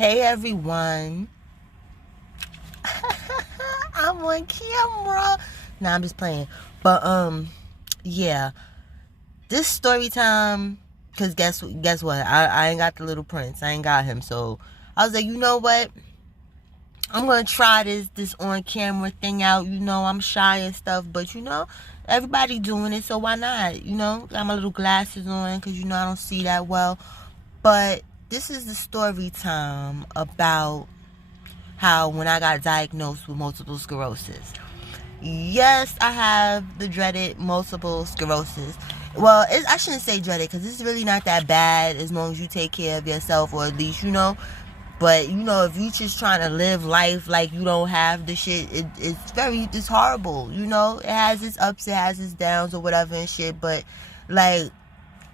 Hey everyone. I'm on camera. Nah, I'm just playing. But yeah. This story time, cause guess what? I ain't got the little prince. I ain't got him. So I was like, you know what? I'm gonna try this on camera thing out. I'm shy and stuff, but everybody doing it, so why not? Got my little glasses on, cause I don't see that well. But this is the story time about how when I got diagnosed with multiple sclerosis. Yes, I have the dreaded multiple sclerosis. Well, I shouldn't say dreaded, because it's really not that bad as long as you take care of yourself, or at least, But, if you just trying to live life like you don't have the shit, it's horrible, It has its ups, it has its downs or whatever and shit, but, like,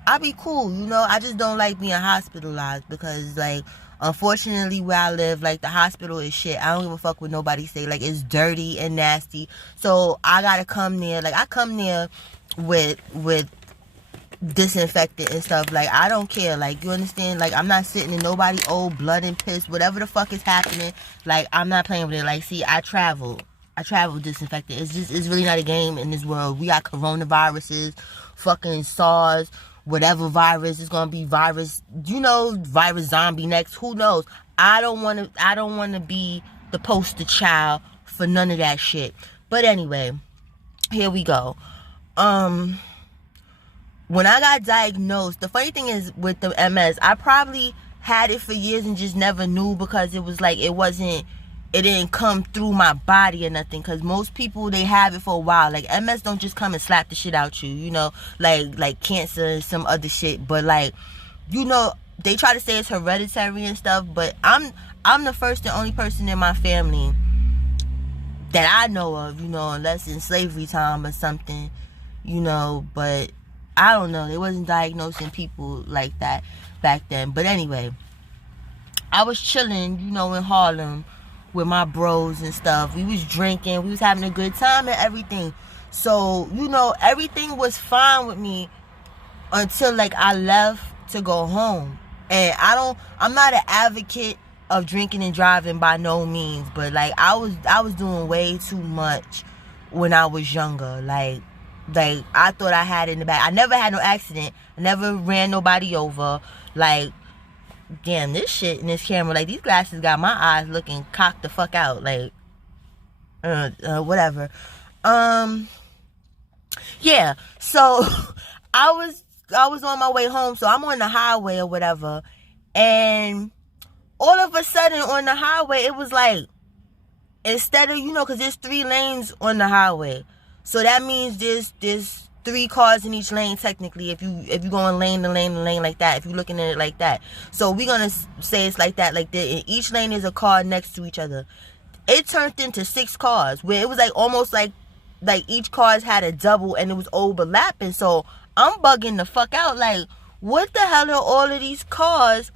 I be cool, I just don't like being hospitalized because, like, unfortunately where I live, like, the hospital is shit. I don't give a fuck what nobody say. Like, it's dirty and nasty. So I gotta come there. Like, I come there with disinfectant and stuff. Like, I don't care. Like, you understand? Like, I'm not sitting in nobody old blood and piss, whatever the fuck is happening. Like, I'm not playing with it. Like, see, I travel disinfectant. It's really not a game in this world. We got coronaviruses, fucking SARS, whatever virus is gonna be virus, virus zombie next. Who knows? I don't wanna be the poster child for none of that shit. But anyway, here we go. When I got diagnosed, the funny thing is with the MS, I probably had it for years and just never knew, because it was like it didn't come through my body or nothing, because most people, they have it for a while. Like, MS don't just come and slap the shit out you, like cancer and some other shit. But, like, they try to say it's hereditary and stuff, but I'm the first and only person in my family that I know of, unless in slavery time or something, but I don't know. They wasn't diagnosing people like that back then. But anyway, I was chilling, in Harlem with my bros and stuff. We was drinking, we was having a good time and everything. So, everything was fine with me until, like, I left to go home. And I'm not an advocate of drinking and driving by no means, but, like, I was doing way too much when I was younger. Like I thought I had it in the back. I never had no accident. I never ran nobody over. Like, damn, this shit in this camera, like, these glasses got my eyes looking cocked the fuck out, like, whatever. Yeah, so I was on my way home, so I'm on the highway or whatever, and all of a sudden on the highway, it was like, instead of, because there's 3 lanes on the highway, so that means there's 3 cars in each lane, technically, if you going lane to lane to lane like that, if you're looking at it like that. So we're gonna say it's like that, like that. In each lane is a car next to each other. It turned into 6 cars, where it was like almost like each cars had a double, and it was overlapping. So I'm bugging the fuck out, like, what the hell are all of these cars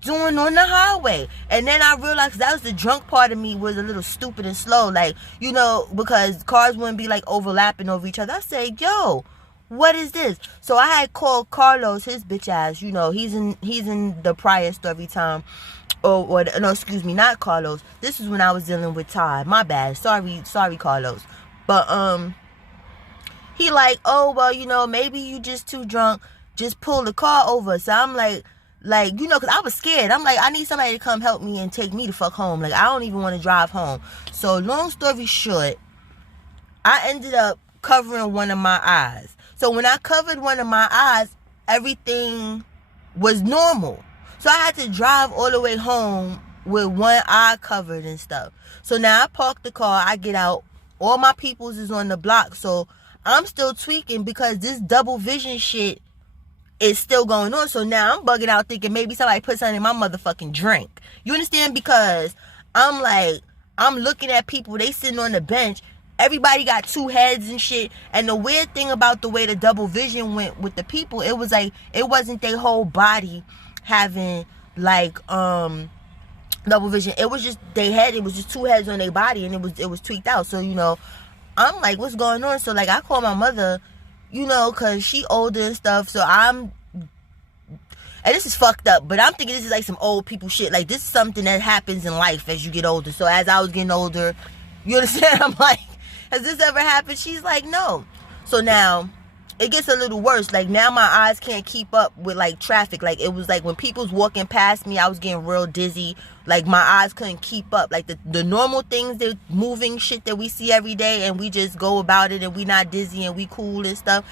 doing on the highway? And then I realized that was the drunk part of me, was a little stupid and slow, like, because cars wouldn't be like overlapping over each other. I said, yo, what is this? So I had called Carlos, his bitch ass, he's in the prior story time, or no, excuse me, not Carlos. This is when I was dealing with Todd. My bad. Sorry Carlos. But he like, oh, well, maybe you just too drunk, just pull the car over. So I'm like, because I was scared. I'm like, I need somebody to come help me and take me the fuck home. Like, I don't even want to drive home. So, long story short, I ended up covering one of my eyes. So, when I covered one of my eyes, everything was normal. So, I had to drive all the way home with one eye covered and stuff. So, now I park the car, I get out. All my peoples is on the block. So, I'm still tweaking, because this double vision shit is still going on. So now I'm bugging out, thinking maybe somebody put something in my motherfucking drink. You understand? Because I'm looking at people, they sitting on the bench. Everybody got 2 heads and shit. And the weird thing about the way the double vision went with the people, it was like, it wasn't their whole body having, like, double vision. It was just their head. It was just 2 heads on their body, and it was tweaked out. So, I'm like, what's going on? So, like, I call my mother, because she older and stuff. So and And this is fucked up, but I'm thinking this is like some old people shit. Like, this is something that happens in life as you get older. So as I was getting older, you understand? I'm like, has this ever happened? She's like, no. So now it gets a little worse. Like, now my eyes can't keep up with like traffic. Like, it was like when people's walking past me, I was getting real dizzy. Like, my eyes couldn't keep up. Like, the normal things, the moving shit that we see every day, and we just go about it and we not dizzy and we cool and stuff.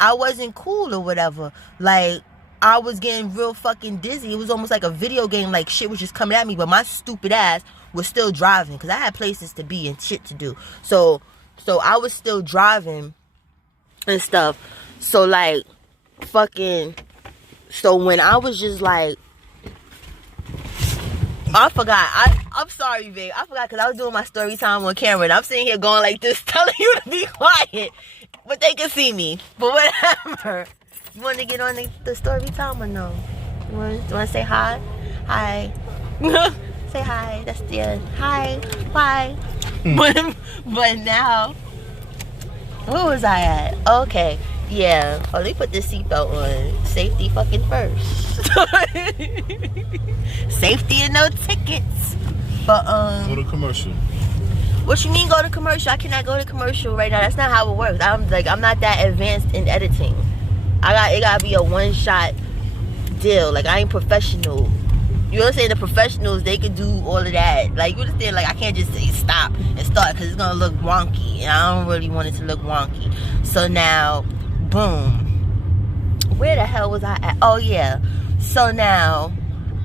I wasn't cool or whatever. Like, I was getting real fucking dizzy. It was almost like a video game. Like, shit was just coming at me, but my stupid ass was still driving because I had places to be and shit to do. So I was still driving and stuff. So, like, fucking, so when I was just like, I forgot. I'm sorry, babe. I forgot because I was doing my story time on camera and I'm sitting here going like this, telling you to be quiet, but they can see me. But whatever. You want to get on the story time or no? You want to say hi? Hi. Say hi. That's the end. Hi. Bye. But now, where was I at? Okay. Yeah. Oh, let me put this seatbelt on. Safety fucking first. Safety and no tickets. But go to commercial. What you mean go to commercial? I cannot go to commercial right now. That's not how it works. I'm not that advanced in editing. It gotta be a one-shot deal. Like, I ain't professional. You understand? The professionals, they can do all of that. Like, you understand? Like, I can't just say stop and start because it's gonna look wonky, and I don't really want it to look wonky. So now, boom. Where the hell was I at? Oh yeah. So now,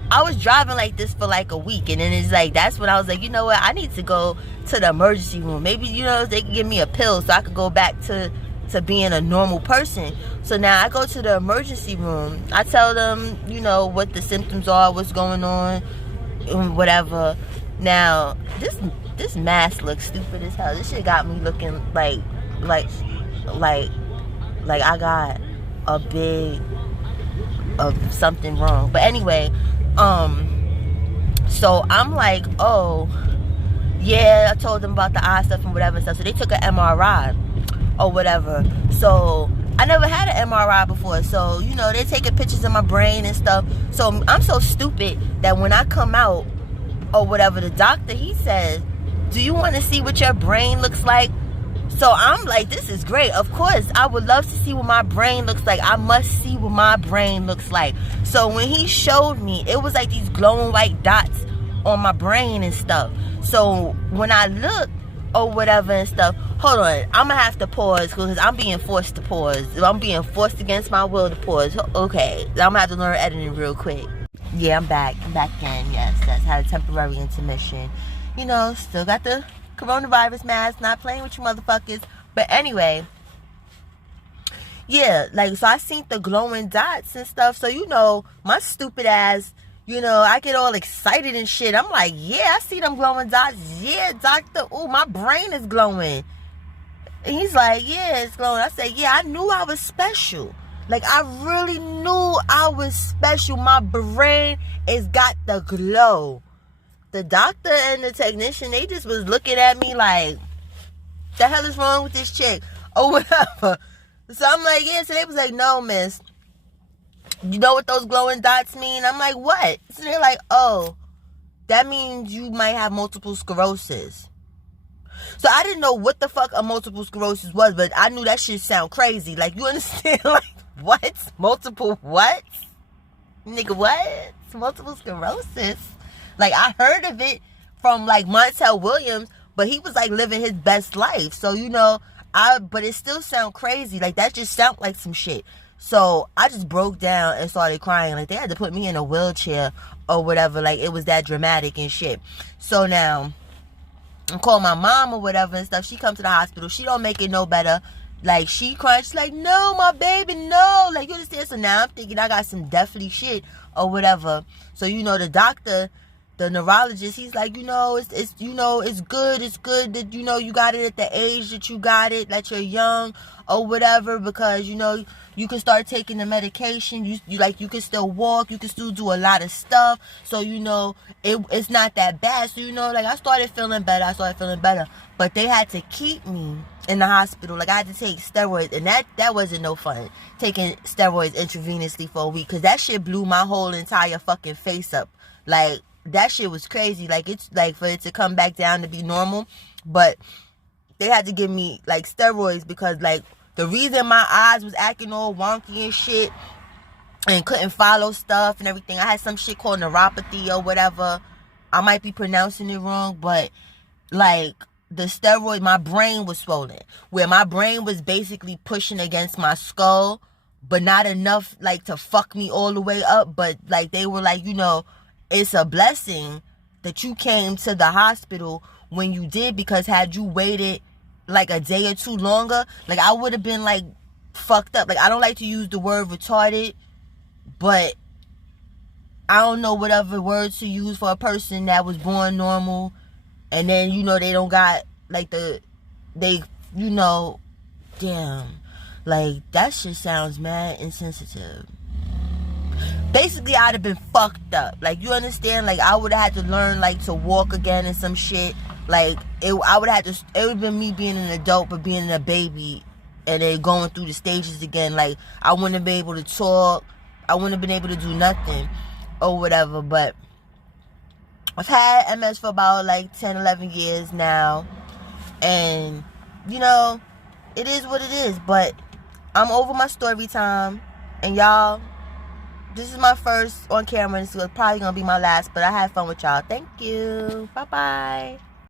I was driving like this for like a week, and then it's like, that's when I was like, you know what? I need to go to the emergency room. Maybe, you know, they can give me a pill so I could go back to being a normal person. So now I go to the emergency room. I tell them, you know, what the symptoms are, what's going on, and whatever. Now, this mask looks stupid as hell. This shit got me looking like I got a big of something wrong. But anyway, so I'm like, oh yeah, I told them about the eye stuff and whatever and stuff. So they took an MRI or whatever. So I never had an MRI before, so you know, they're taking pictures of my brain and stuff. So I'm so stupid that when I come out or whatever, the doctor, he says, do you want to see what your brain looks like? So I'm like, this is great. Of course, I would love to see what my brain looks like. I must see what my brain looks like. So when he showed me, it was like these glowing white dots on my brain and stuff. So when I looked or whatever and stuff, hold on, I'm gonna have to pause because I'm being forced to pause. I'm being forced against my will to pause. Okay, I'm gonna have to learn editing real quick. Yeah, I'm back in. Yes, had a temporary intermission. You know, still got the coronavirus mask, not playing with you motherfuckers. But anyway, yeah, like, so I seen the glowing dots and stuff. So, you know, my stupid ass, you know, I get all excited and shit. I'm like, yeah, I see them glowing dots. Yeah, doctor, ooh, my brain is glowing. And he's like, yeah, it's glowing. I said, yeah, I knew I was special. Like, I really knew I was special. My brain has got the glow. The doctor and the technician, they just was looking at me like, the hell is wrong with this chick? Or whatever. So I'm like, yeah. So they was like, no, miss. You know what those glowing dots mean? I'm like, what? So they're like, oh, that means you might have multiple sclerosis. So I didn't know what the fuck a multiple sclerosis was, but I knew that shit sound crazy. Like, you understand? Like, what? Multiple what? Nigga, what? Multiple sclerosis? Like, I heard of it from, like, Montel Williams, but he was, like, living his best life. So, you know, but it still sound crazy. Like, that just sound like some shit. So I just broke down and started crying. Like, they had to put me in a wheelchair or whatever. Like, it was that dramatic and shit. So now I call my mom or whatever and stuff. She comes to the hospital. She don't make it no better. Like, she cries. She's like, no, my baby, no. Like, you understand? So now I'm thinking I got some deathly shit or whatever. So, you know, the doctor, the neurologist, he's like, you know, it's you know, it's good that, you know, you got it at the age that you got it, that you're young or whatever, because, you know, you can start taking the medication. You like, you can still walk, you can still do a lot of stuff. So, you know, it's not that bad. So, you know, like, I started feeling better. But they had to keep me in the hospital. Like, I had to take steroids, and that wasn't no fun. Taking steroids intravenously for a week, because that shit blew my whole entire fucking face up. Like, that shit was crazy. Like, it's like for it to come back down to be normal. But they had to give me like steroids because, like, the reason my eyes was acting all wonky and shit and couldn't follow stuff and everything, I had some shit called neuropathy or whatever. I might be pronouncing it wrong, but like, the steroid, my brain was swollen, where my brain was basically pushing against my skull, but not enough like to fuck me all the way up. But like, they were like, you know, it's a blessing that you came to the hospital when you did, because had you waited like a day or two longer, like, I would have been like fucked up. Like, I don't like to use the word retarded, but I don't know what other words to use for a person that was born normal, and then, you know, they don't got like you know, damn, like, that shit sounds mad insensitive. Basically, I'd have been fucked up. Like, you understand? Like, I would have had to learn, like, to walk again and some shit. Like, it would have been me being an adult, but being a baby, and then going through the stages again. Like, I wouldn't have been able to talk. I wouldn't have been able to do nothing or whatever. But I've had MS for about, like, 10, 11 years now. And, you know, it is what it is. But I'm over my story time. And y'all, this is my first on camera, and this is probably going to be my last, but I had fun with y'all. Thank you. Bye-bye.